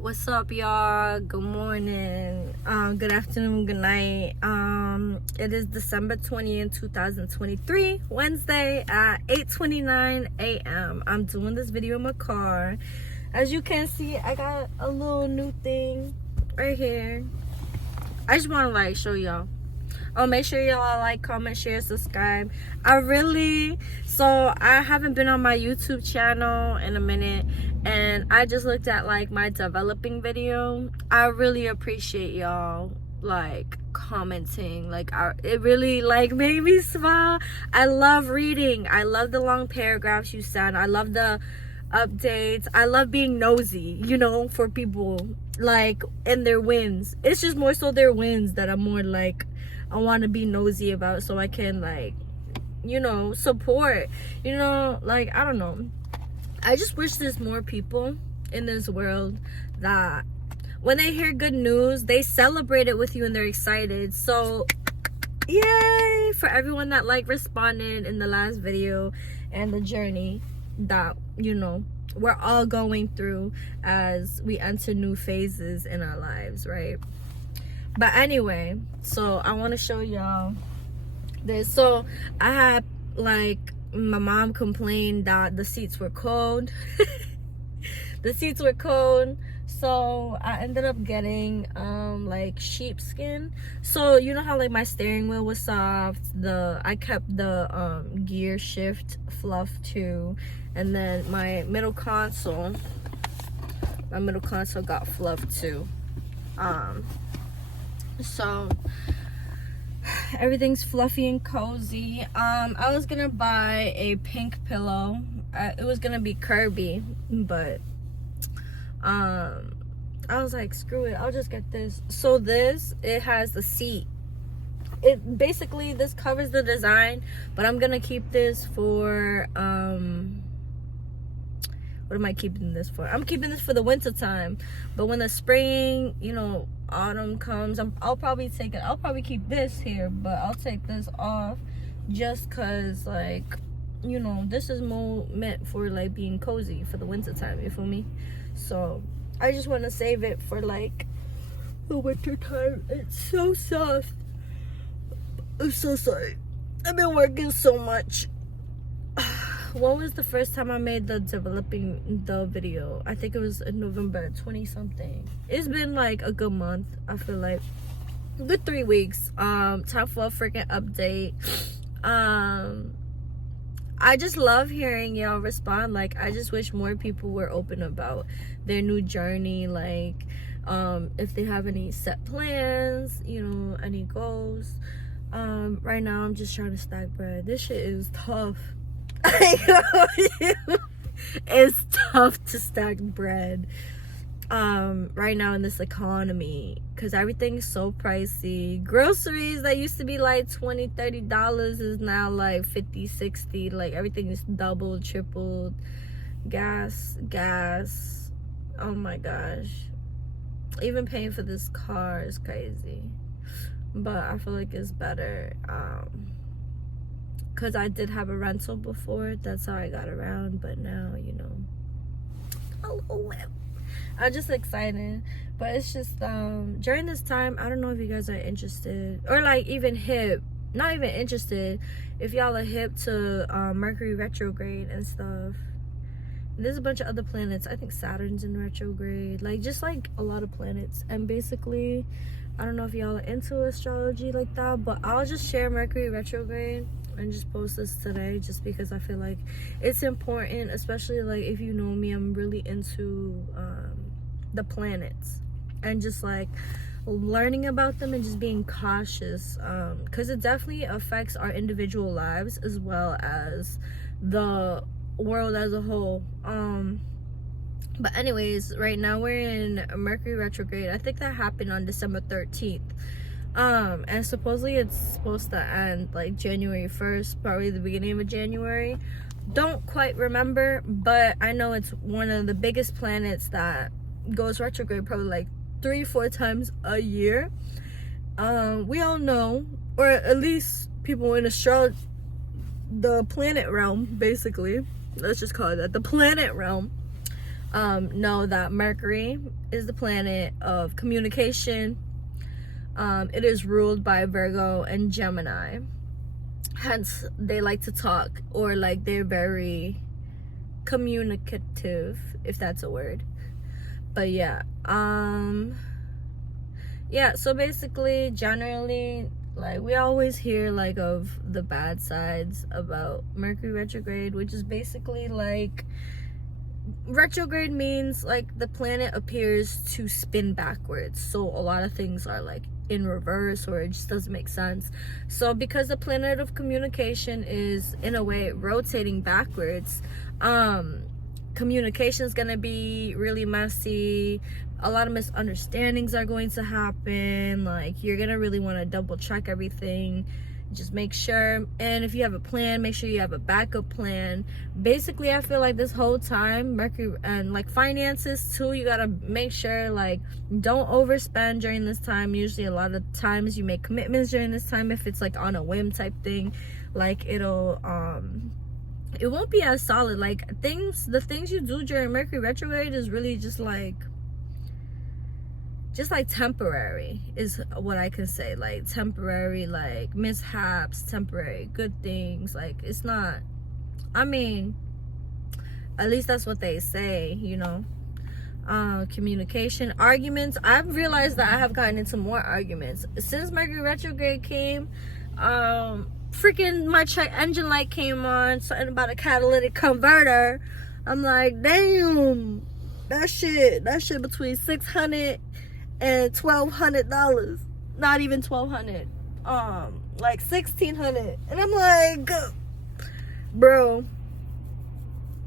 What's up, y'all? Good morning, good afternoon, good night. It is December 20th, 2023, Wednesday at 8:29 a.m. I'm doing this video in my car. As you can see, I got a little new thing right here. I just want to show y'all. Make sure y'all like, comment, share, subscribe. So I haven't been on my YouTube channel in a minute, and I just looked at my developing video. I really appreciate y'all commenting. It really made me smile. I love reading. I love the long paragraphs you send. I love the updates. I love being nosy, for people and their wins. It's just more so their wins that I'm more I want to be nosy about, so I can support, I don't know. I just wish there's more people in this world that when they hear good news, they celebrate it with you and they're excited. So yay for everyone that responded in the last video and the journey that we're all going through as we enter new phases in our lives, right? But anyway, so I want to show y'all this. So I had my mom complained that the seats were cold. The seats were cold, so I ended up getting sheepskin. So you know how my steering wheel was soft, I kept the gear shift fluff too, and then my middle console got fluff too. So everything's fluffy and cozy. I was gonna buy a pink pillow. It was gonna be Kirby, but I was like, screw it, I'll just get this. So it has the seat. This covers the design, but I'm gonna keep this for what am I keeping this for? I'm keeping this for the winter time. But when the spring, autumn comes, I'll probably take it. I'll probably keep this here, but I'll take this off just cause this is more meant for being cozy for the winter time, you feel me? So I just want to save it for the winter time. It's so soft. I'm so sorry, I've been working so much. When was the first time I made the developing the video? I think it was in November 20 something. It's been a good month. I feel good 3 weeks. Time for a freaking update. I just love hearing y'all respond. I just wish more people were open about their new journey. If they have any set plans, any goals. Right now I'm just trying to stack bread. This shit is tough. It's tough to stack bread right now in this economy, because everything's so pricey. Groceries that used to be $20-$30 is now $50-$60. Everything is doubled, tripled. Gas, oh my gosh, even paying for this car is crazy. But I feel it's better because I did have a rental before. That's how I got around. But now, I'm just excited. But it's just during this time, I don't know if you guys are interested or even hip. Not even interested. If y'all are hip to Mercury retrograde and stuff. There's a bunch of other planets. I think Saturn's in retrograde. Just a lot of planets. And basically, I don't know if y'all are into astrology like that, but I'll just share Mercury retrograde and just post this today just because I feel it's important, especially if you know me, I'm really into the planets and just learning about them and just being cautious, because it definitely affects our individual lives as well as the world as a whole. But anyways, right now we're in Mercury retrograde. I think that happened on December 13th. And supposedly it's supposed to end January 1st, probably the beginning of January. Don't quite remember, but I know it's one of the biggest planets that goes retrograde probably 3-4 times a year. We all know, or at least people in astrology, the planet realm, basically, let's just call it that, the planet realm, know that Mercury is the planet of communication. It is ruled by Virgo and Gemini. Hence, they like to talk, or like they're very communicative, if that's a word. But yeah, yeah, so basically, generally, like, we always hear like of the bad sides about Mercury retrograde, which is basically like, retrograde means like the planet appears to spin backwards, so a lot of things are like in reverse, or it just doesn't make sense. So because the planet of communication is in a way rotating backwards, communication is going to be really messy. A lot of misunderstandings are going to happen. Like, you're going to really want to double check everything, just make sure. And if you have a plan, make sure you have a backup plan. Basically, I feel like this whole time, Mercury, and like finances too, you gotta make sure, like, don't overspend during this time. Usually a lot of times you make commitments during this time if it's like on a whim type thing. Like, it won't be as solid. Like, the things you do during Mercury retrograde is really just like temporary, is what I can say. Like, temporary, like, mishaps, temporary good things. Like, it's not, I mean, at least that's what they say, you know. Communication, arguments. I've realized that I have gotten into more arguments since Mercury retrograde came. Freaking my check engine light came on, something about a catalytic converter. I'm like, damn, that shit between $600 and $1,200. Not even $1,200, like $1,600. And I'm like, bro,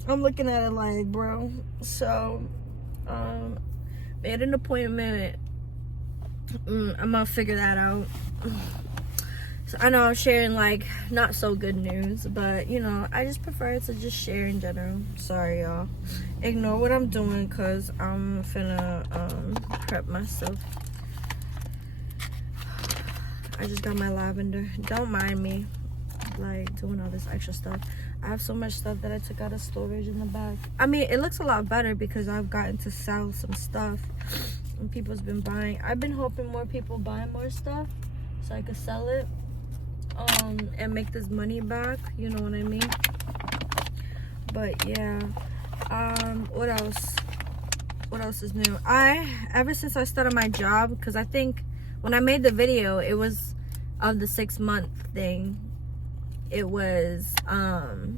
I'm looking at it like, bro. So made an appointment. I'm gonna figure that out. So I know I'm sharing like not so good news, but you know, I just prefer to just share in general. Sorry y'all, ignore what I'm doing because I'm finna prep myself. I just got my lavender. Don't mind me like doing all this extra stuff. I have so much stuff that I took out of storage in the back. I mean, it looks a lot better because I've gotten to sell some stuff and people's been buying. I've been hoping more people buy more stuff so I could sell it and make this money back, you know what I mean? But yeah, what else is new? Ever since I started my job, because I think when I made the video, it was of the 6-month thing. It was the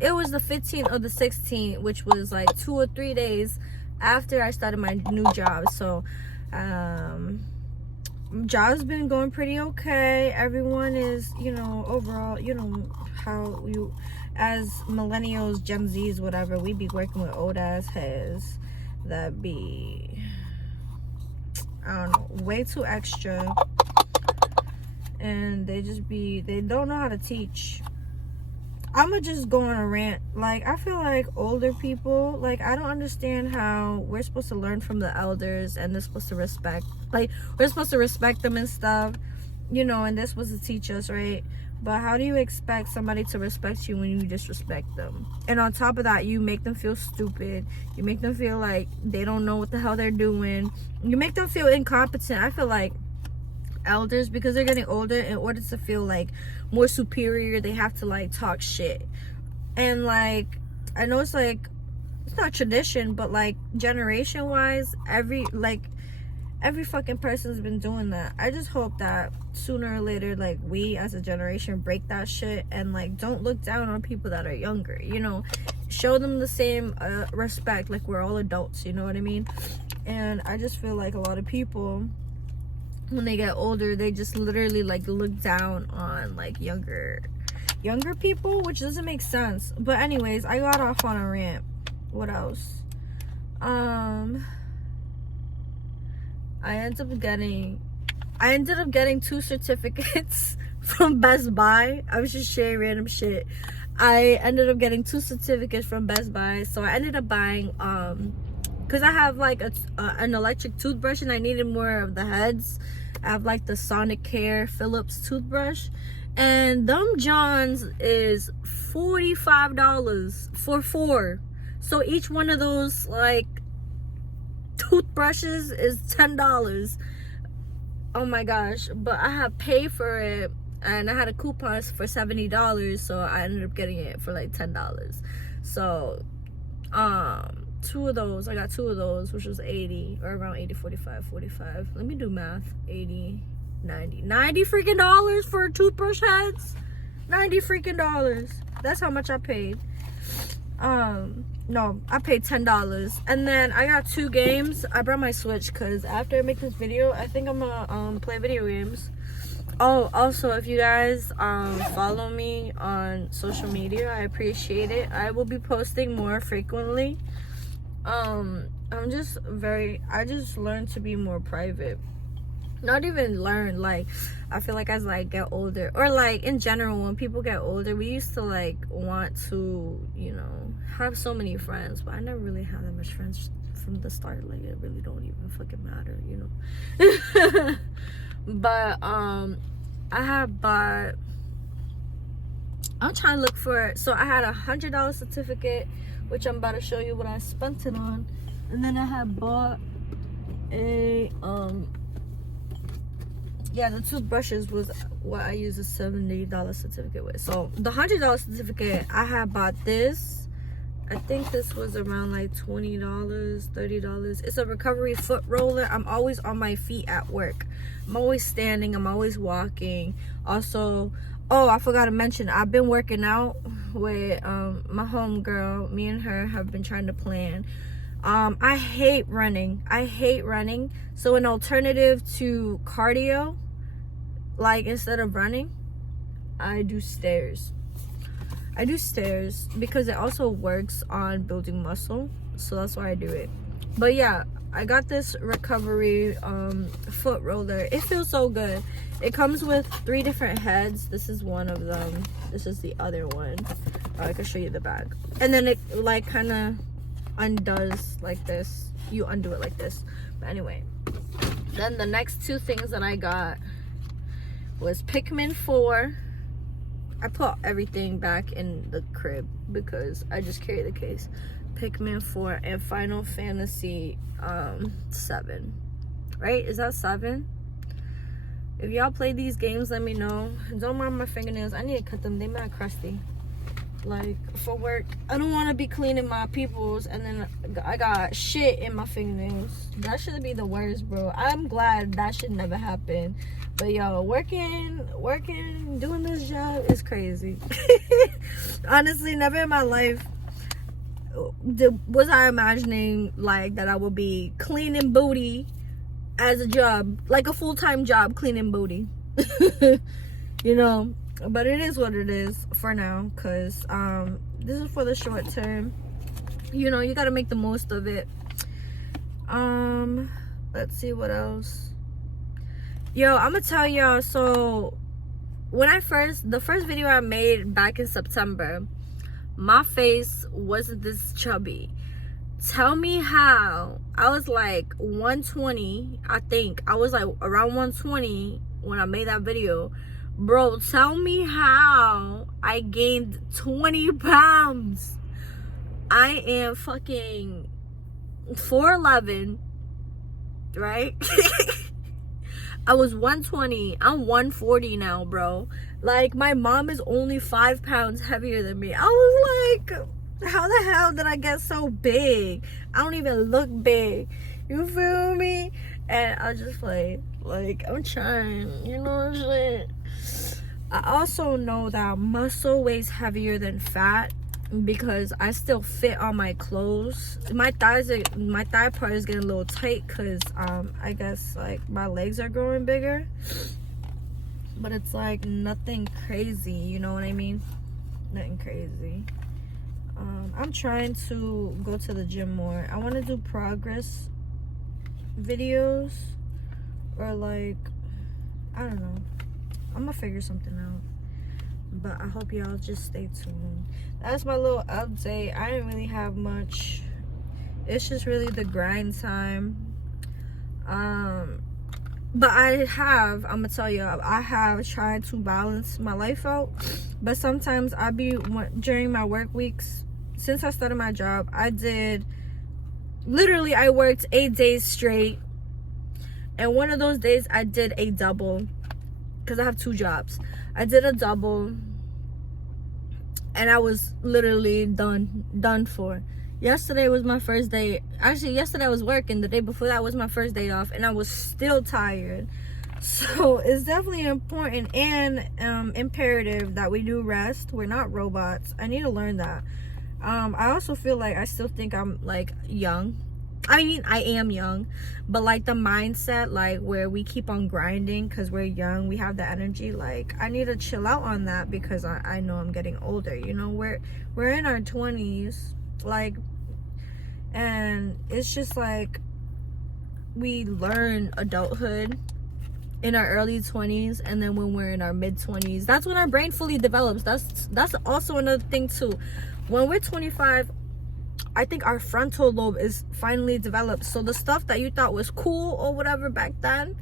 15th or the 16th, which was like 2 or 3 days after I started my new job. So job's been going pretty okay. Everyone is, you know, overall, you know how you, as millennials, Gen Zs, whatever, we be working with old ass heads that be, I don't know, way too extra, and they don't know how to teach. I'ma just go on a rant. Like, I feel like older people, like, I don't understand how we're supposed to learn from the elders and they're supposed to respect, like, we're supposed to respect them and stuff, you know, and they're supposed to teach us, right? But how do you expect somebody to respect you when you disrespect them? And on top of that, you make them feel stupid. You make them feel like they don't know what the hell they're doing. You make them feel incompetent. I feel like elders, because they're getting older, in order to feel like more superior, they have to like talk shit. And like, I know it's like, it's not tradition, but like generation wise, every fucking person's been doing that. I just hope that sooner or later, like, we as a generation break that shit and like don't look down on people that are younger, you know, show them the same respect. Like, we're all adults, you know what I mean? And I just feel like a lot of people, when they get older, they just literally like look down on like younger people, which doesn't make sense. But anyways, I got off on a rant. What else? I ended up getting 2 certificates from Best Buy. I was just sharing random shit. I ended up getting 2 certificates from Best Buy. So I ended up buying because I have like an electric toothbrush and I needed more of the heads. I have like the Sonic Care Philips toothbrush, and them Johns is $45 for 4. So each one of those like toothbrushes is $10. Oh my gosh. But I had paid for it, and I had a coupon for $70, so I ended up getting it for like $10. So two of those, I got 2 of those, which was 80, or around 80, 45. Let me do math. 80, 90 freaking dollars for toothbrush heads. 90 freaking dollars. That's how much I paid. No, I paid $10. And then I got 2 games. I brought my Switch because after I make this video, I think I'm gonna play video games. Oh, also, if you guys follow me on social media, I appreciate it. I will be posting more frequently. I just learned to be more private. Not even learn, like, I feel like as like get older, or like in general, when people get older, we used to like want to, you know, have so many friends, but I never really had that much friends from the start. Like, it really don't even fucking matter, you know. But I have bought, I'm trying to look for, so I had $100 certificate, which I'm about to show you what I spent it on. And then I had bought a yeah, the toothbrushes was what I used a $70 certificate with. So the $100 certificate, I had bought this. I think this was around like $20, $30. It's a recovery foot roller. I'm always on my feet at work. I'm always standing, I'm always walking. Also, oh, I forgot to mention, I've been working out with my homegirl. Me and her have been trying to plan. I hate running. So an alternative to cardio, like instead of running, I do stairs. Because it also works on building muscle, so that's why I do it. But yeah, I got this recovery foot roller. It feels so good. It comes with 3 different heads. This is one of them. This is the other one. I can show you the back. And then it like kind of undoes like this. You undo it like this. But anyway, then the next 2 things that I got was Pikmin 4. I put everything back in the crib because I just carry the case. Pikmin 4 and Final Fantasy 7. Right? Is that 7? If y'all play these games, let me know. Don't mind my fingernails. I need to cut them. They mad crusty. Like, for work, I don't want to be cleaning my peoples and then I got shit in my fingernails. That should be the worst, bro. I'm glad that should never happen. But yo, working, doing this job is crazy. Honestly, never in my life was I imagining like that I would be cleaning booty as a job, like a full-time job, cleaning booty. You know, but it is what it is for now, because this is for the short term. You know, you got to make the most of it. Let's see what else. Yo, I'm gonna tell y'all, so when the first video I made back in September, my face wasn't this chubby. Tell me how. I was like 120, I think. I was like around 120 when I made that video. Bro, tell me how I gained 20 pounds. I am fucking 4'11", right? I was 120. I'm 140 now, bro. Like, my mom is only 5 pounds heavier than me. I was like, how the hell did I get so big? I don't even look big. You feel me? And I just like I'm trying, you know what I'm saying? I also know that muscle weighs heavier than fat because I still fit on my clothes. My thigh part is getting a little tight because I guess like my legs are growing bigger, but it's like nothing crazy, you know what I mean? Nothing crazy. I'm trying to go to the gym more. I want to do progress videos, or like, I don't know, I'm gonna figure something out. But I hope y'all just stay tuned. That's my little update. I didn't really have much. It's just really the grind time. But I'm gonna tell you, I have tried to balance my life out. But sometimes during my work weeks, since I started my job, I worked 8 days straight. And one of those days I did a double, because I have 2 jobs. I did a double, and I was literally done for. Yesterday was my first day. Actually, yesterday I was working. The day before that was my first day off, and I was still tired. So it's definitely important and imperative that we do rest. We're not robots. I need to learn that. I also feel like I still think I'm like young. I mean, I am young, but like the mindset, like where we keep on grinding because we're young, we have the energy. Like I need to chill out on that, because I know I'm getting older. You know, we're in our 20s, like, and it's just like we learn adulthood in our early 20s, and then when we're in our mid 20s, that's when our brain fully develops. That's also another thing too. When we're 25, I think our frontal lobe is finally developed. So the stuff that you thought was cool or whatever back then,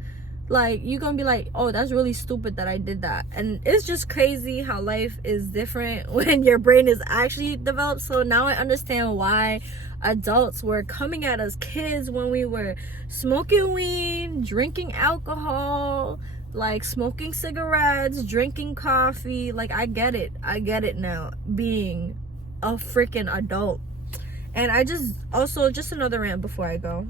like you're gonna be like, oh, that's really stupid that I did that. And it's just crazy how life is different when your brain is actually developed. So now I understand why adults were coming at us kids when we were smoking weed, drinking alcohol, like smoking cigarettes, drinking coffee. Like I get it now, being a freaking adult. And I just another rant before I go.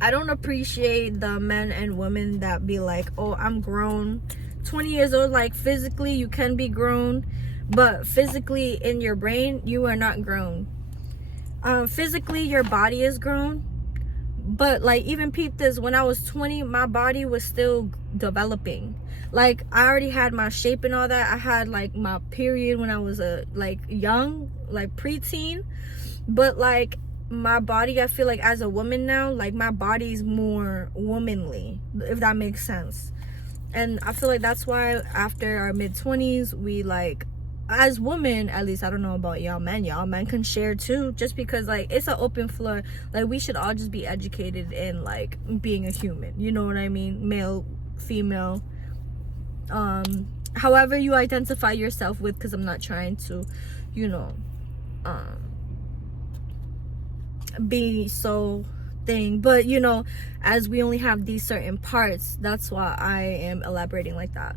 I don't appreciate the men and women that be like, oh, I'm grown, 20 years old. Like physically you can be grown, but physically in your brain you are not grown. Physically your body is grown, but like even peep this, when I was 20 my body was still developing. Like I already had my shape and all that. I had like my period when I was like young, like preteen. But like my body, I feel like as a woman now, like my body's more womanly, if that makes sense. And I feel like that's why after our mid-20s, we like, as women, at least, I don't know about y'all men can share too, just because like it's an open floor. Like we should all just be educated in like being a human, you know what I mean? Male, female, however you identify yourself with, because I'm not trying to, you know, be so thing, but you know, as we only have these certain parts, that's why I am elaborating like that.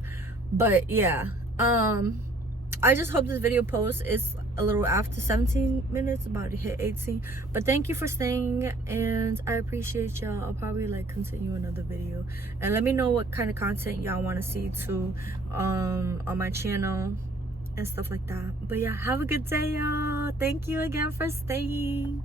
But yeah, I just hope this video post is a little after 17 minutes, about to hit 18. But thank you for staying, and I appreciate y'all. I'll probably like continue another video, and let me know what kind of content y'all want to see too, on my channel and stuff like that. But yeah, have a good day, y'all. Thank you again for staying.